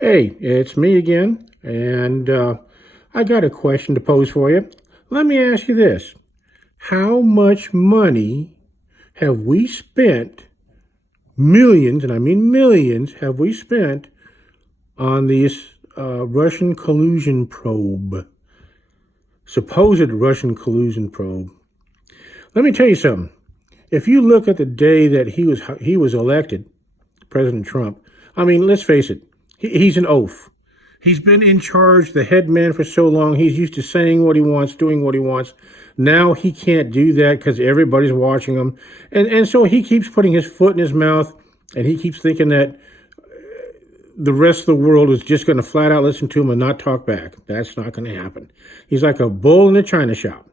Hey, it's me again, and I got a question to pose for you. Let me ask you this. How much money have we spent, millions, and I mean millions, have we spent on this Russian collusion probe, supposed Russian collusion probe? Let me tell you something. If you look at the day that he was elected, President Trump, I mean, let's face it, he's an oaf. He's been in charge, the head man, for so long. He's used to saying what he wants, doing what he wants. Now he can't do that because everybody's watching him. And so he keeps putting his foot in his mouth, and he keeps thinking that the rest of the world is just going to flat out listen to him and not talk back. That's not going to happen. He's like a bull in a china shop.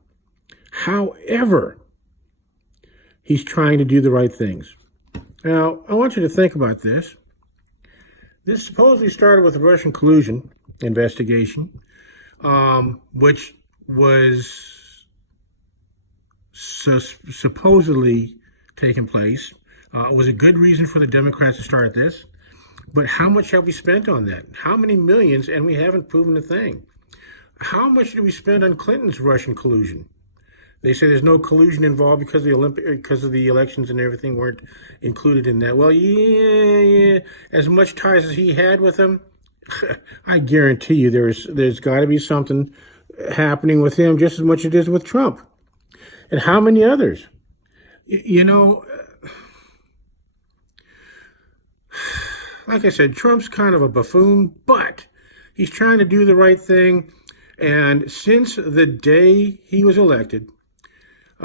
However, he's trying to do the right things. Now, I want you to think about this. This supposedly started with the Russian collusion investigation, which was supposedly taking place. It was a good reason for the Democrats to start this. But how much have we spent on that? How many millions? And we haven't proven a thing. How much did we spend on Clinton's Russian collusion? They say there's no collusion involved because of the elections and everything weren't included in that. Well, yeah. As much ties as he had with them, I guarantee you there's got to be something happening with him just as much as it is with Trump. And how many others? You know, like I said, Trump's kind of a buffoon, but he's trying to do the right thing. And since the day he was elected,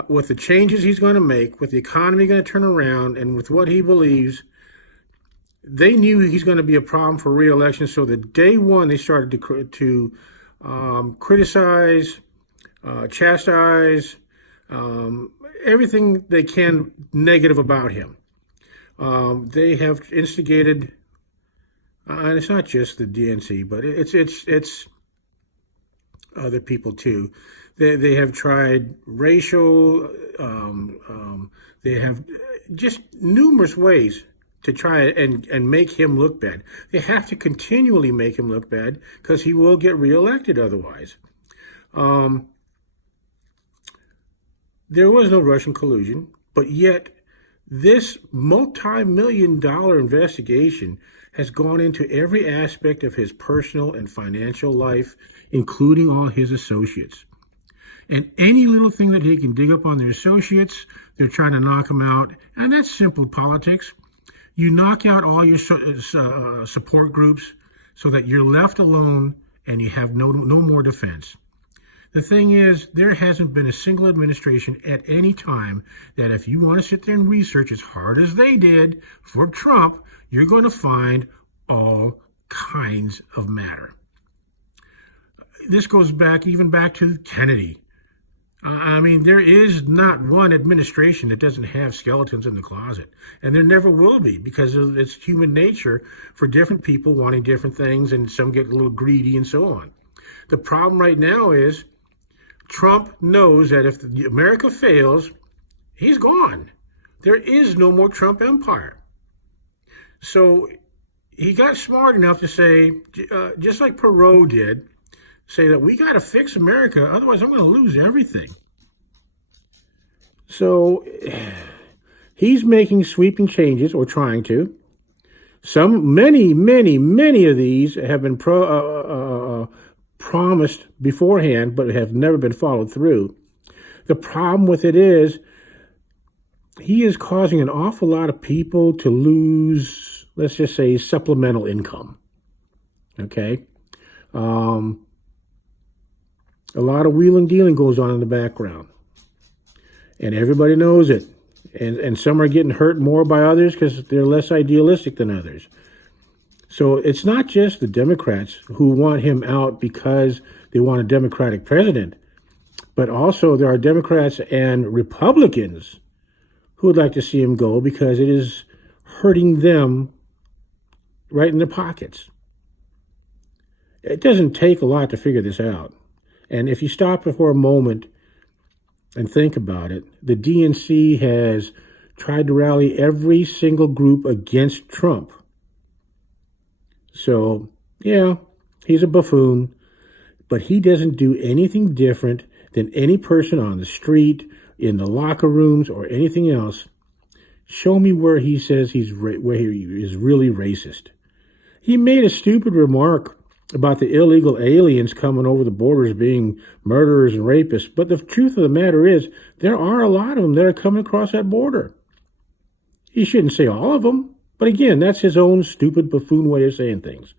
with the changes he's going to make, with the economy going to turn around, and with what he believes, they knew he's going to be a problem for re-election. So the day one, they started to criticize, chastise, everything they can negative about him. They have instigated, and it's not just the DNC, but it's other people too. They have tried racial. They have just numerous ways to try and make him look bad. They have to continually make him look bad because he will get reelected otherwise. There was no Russian collusion, but yet this multi-million-dollar investigation has gone into every aspect of his personal and financial life, including all his associates. And any little thing that he can dig up on their associates, they're trying to knock him out. And that's simple politics. You knock out all your support groups so that you're left alone and you have no more defense. The thing is, there hasn't been a single administration at any time that if you want to sit there and research as hard as they did for Trump, you're going to find all kinds of matter. This goes back to Kennedy. I mean, there is not one administration that doesn't have skeletons in the closet. And there never will be because it's human nature for different people wanting different things, and some get a little greedy and so on. The problem right now is Trump knows that if America fails, he's gone. There is no more Trump empire. So he got smart enough to say, just like Perot did, say that we got to fix America, otherwise I'm going to lose everything. So he's making sweeping changes, or trying to. Many of these have been promised beforehand, but have never been followed through. The problem with it is he is causing an awful lot of people to lose, let's just say, supplemental income. Okay? A lot of wheeling dealing goes on in the background, and everybody knows it. And some are getting hurt more by others because they're less idealistic than others. So it's not just the Democrats who want him out because they want a Democratic president, but also there are Democrats and Republicans who would like to see him go because it is hurting them right in their pockets. It doesn't take a lot to figure this out. And if you stop for a moment and think about it, the DNC has tried to rally every single group against Trump. So Yeah, he's a buffoon, but he doesn't do anything different than any person on the street, in the locker rooms, or anything else. Show me where he says where he is really racist. He made a stupid remark about the illegal aliens coming over the borders being murderers and rapists, but the truth of the matter is there are a lot of them that are coming across that border. He shouldn't say all of them, but again, that's his own stupid buffoon way of saying things.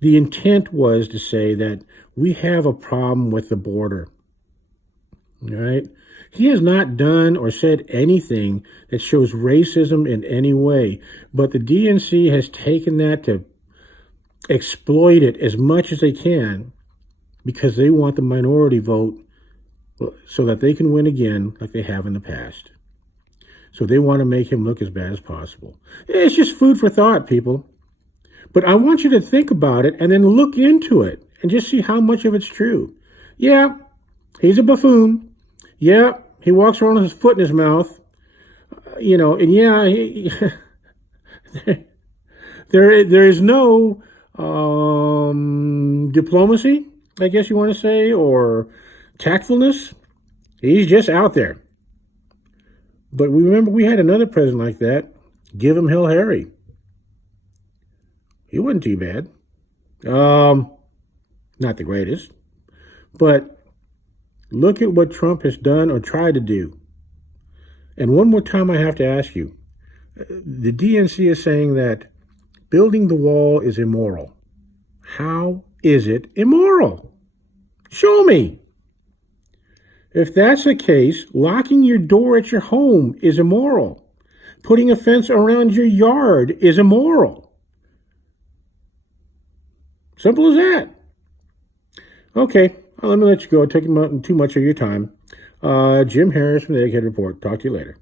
The intent was to say that we have a problem with the border. All right? He has not done or said anything that shows racism in any way, but the DNC has taken that to exploit it as much as they can because they want the minority vote so that they can win again like they have in the past. So they want to make him look as bad as possible. It's just food for thought, people. But I want you to think about it and then look into it and just see how much of it's true. Yeah, he's a buffoon. Yeah, he walks around with his foot in his mouth. And yeah, there is no diplomacy, I guess you want to say, or tactfulness. He's just out there. But we remember we had another president like that. Give him Hill Harry. He wasn't too bad. Not the greatest. But look at what Trump has done or tried to do. And one more time I have to ask you. The DNC is saying that building the wall is immoral. How is it immoral? Show me. If that's the case, locking your door at your home is immoral. Putting a fence around your yard is immoral. Simple as that. Okay, let me let you go. I'm taking too much of your time. Jim Harris from the Egghead Report. Talk to you later.